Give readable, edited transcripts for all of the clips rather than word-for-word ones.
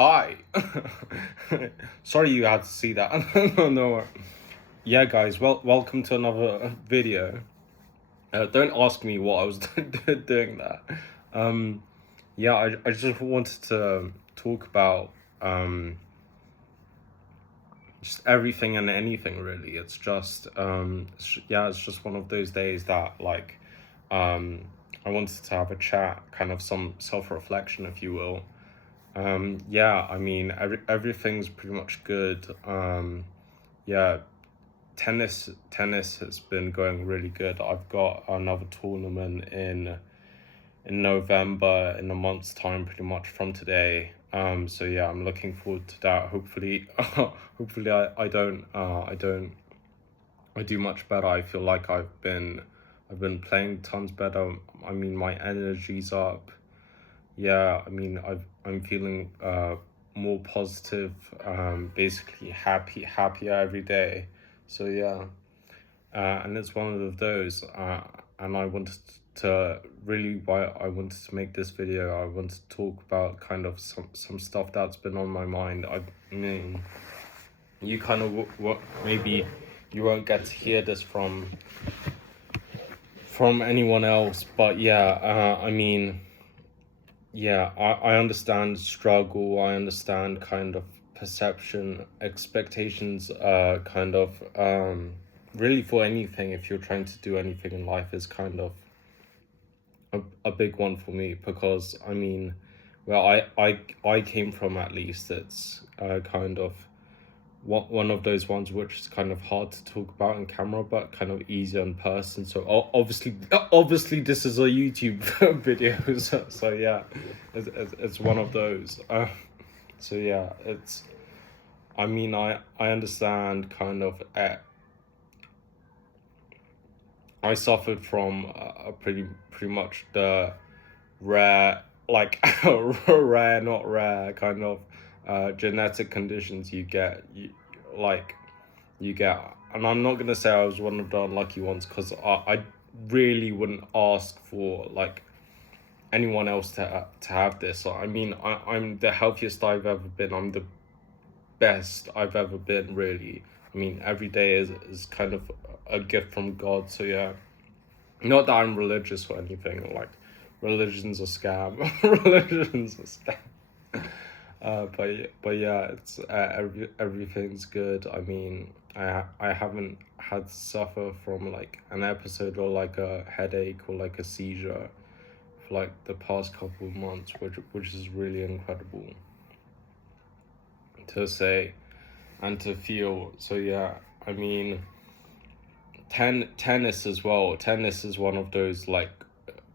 Hi. Sorry you had to see that. No. Yeah, guys. Welcome to another video. Don't ask me what I was doing there. Yeah, I just wanted to talk about just everything and anything really. It's just it's just one of those days that I wanted to have a chat, kind of some self-reflection, if you will. Yeah, I mean, everything's pretty much good. Yeah, tennis has been going really good. I've got another tournament in November, in a month's time, pretty much from today. So yeah, I'm looking forward to that. Hopefully, hopefully I do much better. I feel like I've been playing tons better. I mean, my energy's up. Yeah, I mean, I'm feeling more positive, basically happier every day. So yeah, and it's one of those. And I wanted to really why I wanted to make this video. I wanted to talk about kind of some stuff that's been on my mind. I mean, you kind of what maybe you won't get to hear this from anyone else, but yeah, I mean. Yeah, I understand struggle. I understand kind of perception, expectations, kind of, really for anything, if you're trying to do anything in life, is kind of a big one for me because, I mean, where I came from, at least, it's kind of one of those ones which is kind of hard to talk about in camera but kind of easier in person. So obviously this is a YouTube video, so yeah, it's one of those. So yeah, it's, I mean, I understand kind of, I suffered from a pretty much the rare, like rare, not rare, kind of genetic conditions like you get. And I'm not gonna say I was one of the unlucky ones, because I really wouldn't ask for like anyone else to have this. So, I mean, I'm the healthiest I've ever been. I'm the best I've ever been, really. I mean, every day is kind of a gift from God. So yeah, not that I'm religious or anything. Like, religion's a scam. Religion's a scam. But yeah, it's everything's good. I mean, I haven't had to suffer from like an episode or like a headache or like a seizure for like the past couple of months, which is really incredible to say and to feel. So yeah, I mean, tennis as well. Tennis is one of those like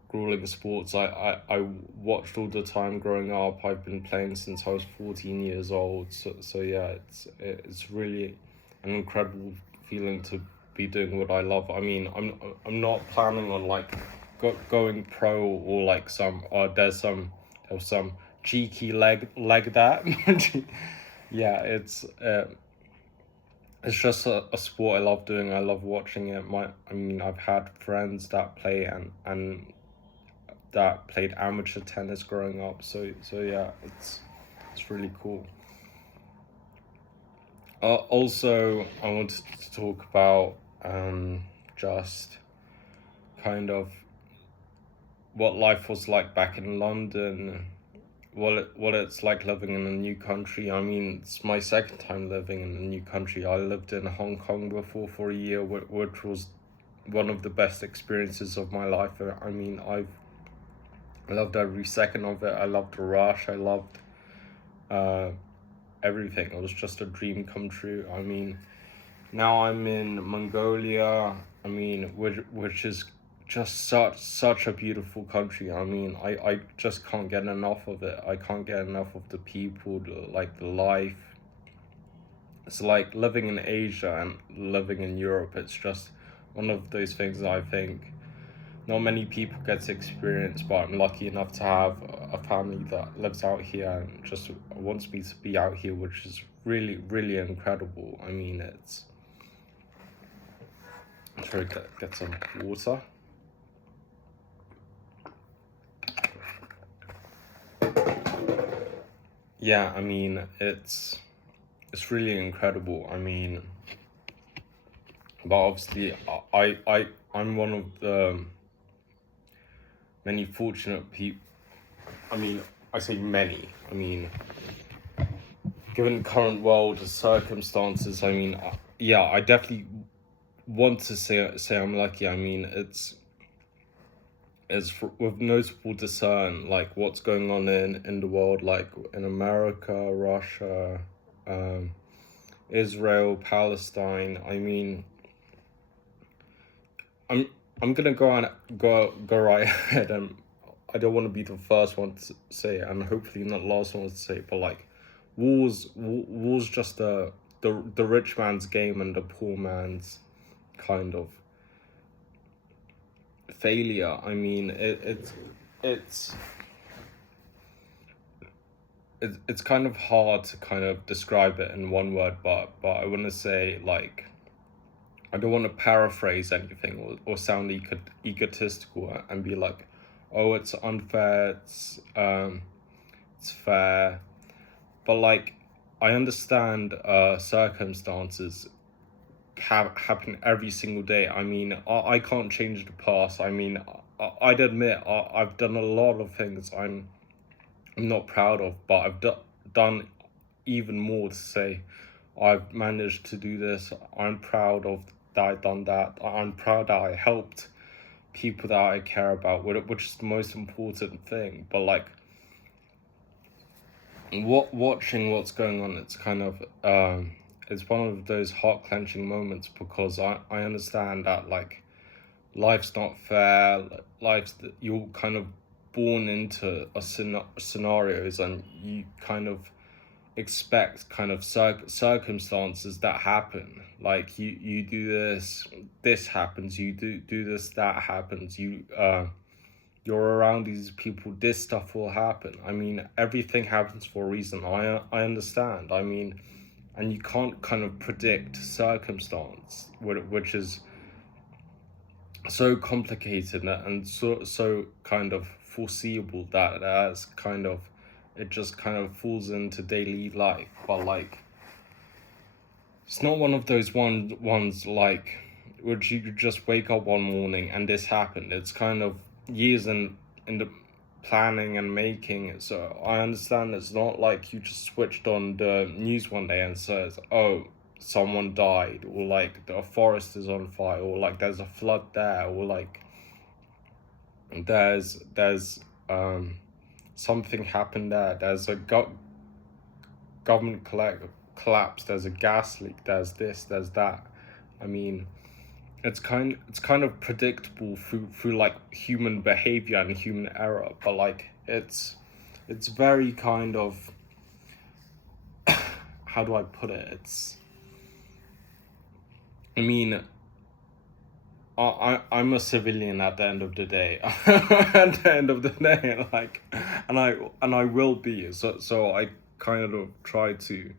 grueling sports I watched all the time growing up. I've been playing since I was 14 years old. So yeah, it's really an incredible feeling to be doing what I love. I mean, I'm not planning on like going pro or like there was some cheeky leg that. Yeah, it's just a sport I love doing. I love watching it. I mean, I've had friends that play and that played amateur tennis growing up. So yeah, it's really cool. Also, I wanted to talk about just kind of what life was like back in London, what it's like living in a new country. I mean, it's my second time living in a new country. I lived in Hong Kong before for a year, which was one of the best experiences of my life. I mean, I loved every second of it. I loved the rush. I loved everything. It was just a dream come true. I mean, now I'm in Mongolia. I mean, which is just such a beautiful country. I mean, I just can't get enough of it. I can't get enough of the people, the life. It's like living in Asia and living in Europe. It's just one of those things that I think not many people get to experience, but I'm lucky enough to have a family that lives out here and just wants me to be out here, which is really, really incredible. I mean, I'm trying to get some water. yeah, I mean, it's really incredible. I mean, but obviously, I'm one of the many fortunate people. I mean, I say many. I mean, given current world circumstances, I mean, yeah, I definitely want to say I'm lucky. I mean, with notable discern like what's going on in the world, like in America, Russia, um, Israel, Palestine. I mean, I'm I'm gonna go right ahead, and I don't want to be the first one to say it, and hopefully not the last one to say it, but like war's just the rich man's game and the poor man's kind of failure. I mean, it's it's kind of hard to kind of describe it in one word, but I want to say, like, I don't want to paraphrase anything or sound egotistical and be like, oh, it's unfair, it's fair, but like, I understand circumstances happen every single day. I mean, I can't change the past. I mean, I'd admit I've done a lot of things I'm not proud of, but I've done even more to say I've managed to do this. I'm proud of that I've done that. I'm proud that I helped people that I care about, which is the most important thing. But like, watching what's going on, it's kind of it's one of those heart clenching moments, because I understand that like life's not fair. Life's that you're kind of born into scenarios, and you kind of expect kind of circumstances that happen. Like you do this happens. You do this, that happens. You're around these people, this stuff will happen. I mean, everything happens for a reason. I understand. I mean, and you can't kind of predict circumstance, which is so complicated and so kind of foreseeable that as kind of it just kind of falls into daily life. But like, it's not one of those ones like which you could just wake up one morning and this happened. It's kind of years in the planning and making. So I understand it's not like you just switched on the news one day and says, oh, someone died, or like the forest is on fire, or like there's a flood there, or like there's something happened there. There's a government collapse. There's a gas leak. There's this. There's that. I mean, it's kind of predictable through like human behavior and human error, but like it's very kind of how do I put it? I mean, I'm a civilian at the end of the day. At the end of the day, like, and I will be. So I kind of try to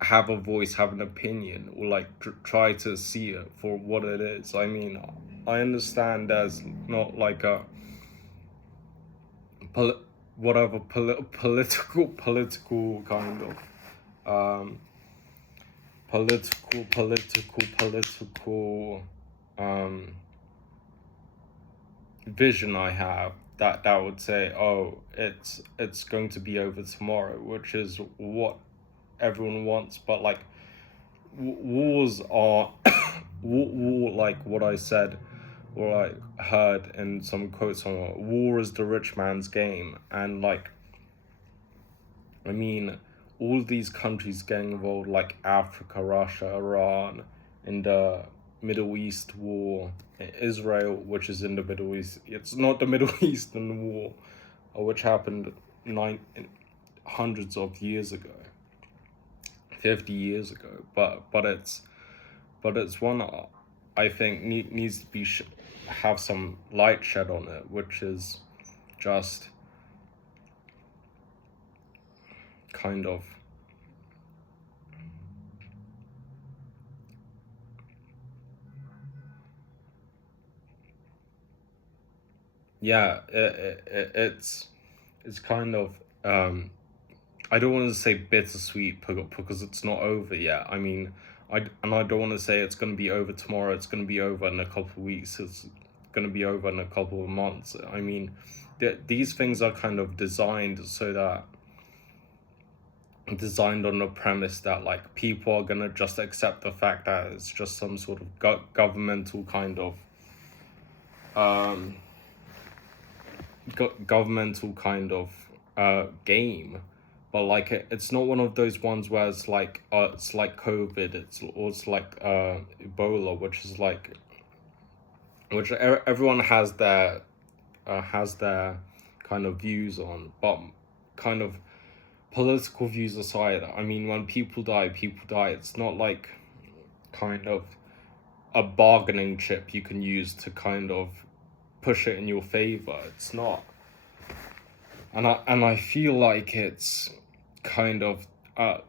have a voice, have an opinion, or like try to see it for what it is. I mean, I understand there's not like a whatever political kind of um political um vision I have that would say, oh, it's going to be over tomorrow, which is what everyone wants. But like, wars are like what I said, or I heard in some quotes somewhere, war is the rich man's game. And like, I mean, all these countries getting involved, like Africa, Russia, Iran, in the Middle East war, Israel, which is in the Middle East. It's not the Middle Eastern war, which happened hundreds of years ago, 50 years ago. But it's one I think needs to be have some light shed on it, which is just kind of yeah, it's kind of I don't want to say bittersweet because it's not over yet. I mean, I don't want to say it's going to be over tomorrow. It's going to be over in a couple of weeks. It's going to be over in a couple of months. I mean, these things are kind of designed so that designed on the premise that like people are gonna just accept the fact that it's just some sort of governmental kind of governmental kind of game, but like it's not one of those ones where it's like COVID, it's like Ebola, which is like which everyone has their kind of views on, but kind of political views aside, I mean, when people die, people die. It's not like kind of a bargaining chip you can use to kind of push it in your favor. It's not. And I feel like it's kind of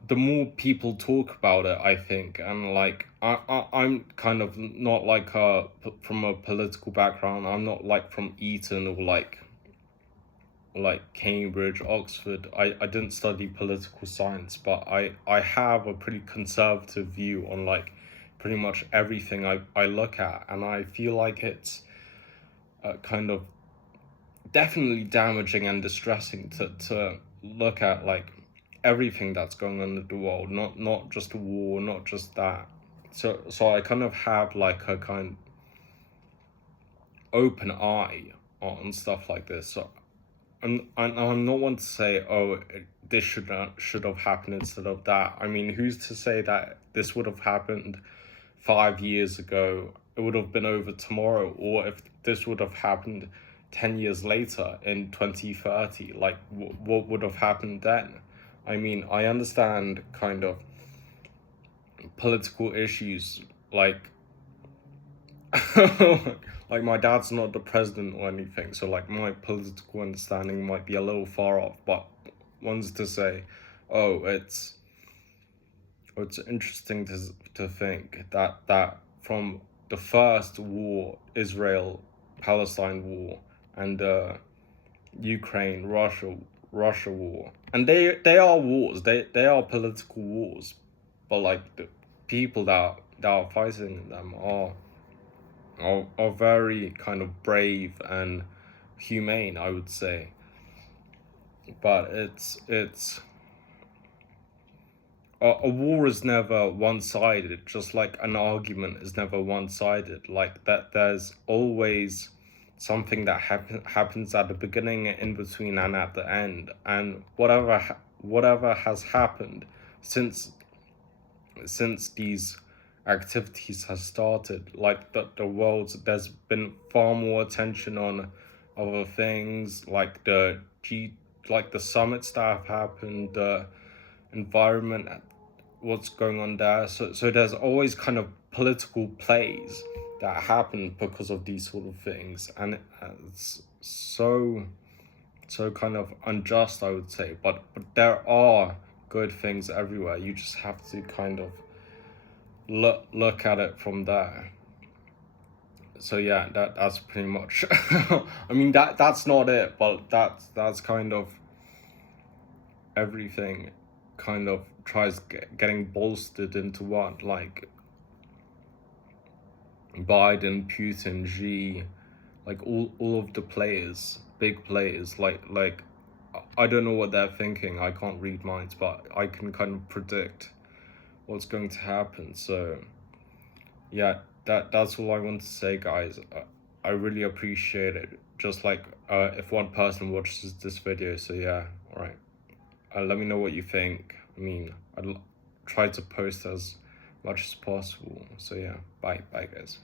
the more people talk about it, I think, and like I'm kind of not like from a political background. I'm not like from Eton or like Cambridge, Oxford. I didn't study political science, but I have a pretty conservative view on like pretty much everything I look at, and I feel like it's kind of definitely damaging and distressing to look at like everything that's going on in the world, not just a war, not just that. So I kind of have like a kind open eye on stuff like this. So I'm not one to say, oh, this should have happened instead of that. I mean, who's to say that this would have happened 5 years ago? It would have been over tomorrow, or if this would have happened 10 years later in 2030, like what would have happened then? I mean, I understand kind of political issues like like my dad's not the president or anything, so like my political understanding might be a little far off, but one's to say, oh, it's interesting to think that from the first war, Israel Palestine war, and Ukraine Russia war, and they are wars, they are political wars, but like the people that are fighting them are very kind of brave and humane, I would say. But it's a war is never one-sided, just like an argument is never one-sided. Like that, there's always something that happens at the beginning, in between, and at the end. And whatever has happened since these activities has started, like the world's, there's been far more attention on other things, like the summits that have happened, the environment, what's going on there. So there's always kind of political plays that happen because of these sort of things, and it's so kind of unjust, I would say. But there are good things everywhere. You just have to kind of look at it from there. So yeah, that's pretty much I mean, that's not it, but that's kind of everything kind of tries getting bolstered into one, like Biden, Putin, Xi, like all of the players, big players, like I don't know what they're thinking. I can't read minds, but I can kind of predict what's going to happen. So yeah, that's all I want to say, guys. I really appreciate it. Just like if one person watches this video. So yeah, all right. Let me know what you think. I mean, I'd try to post as much as possible. So yeah, bye guys.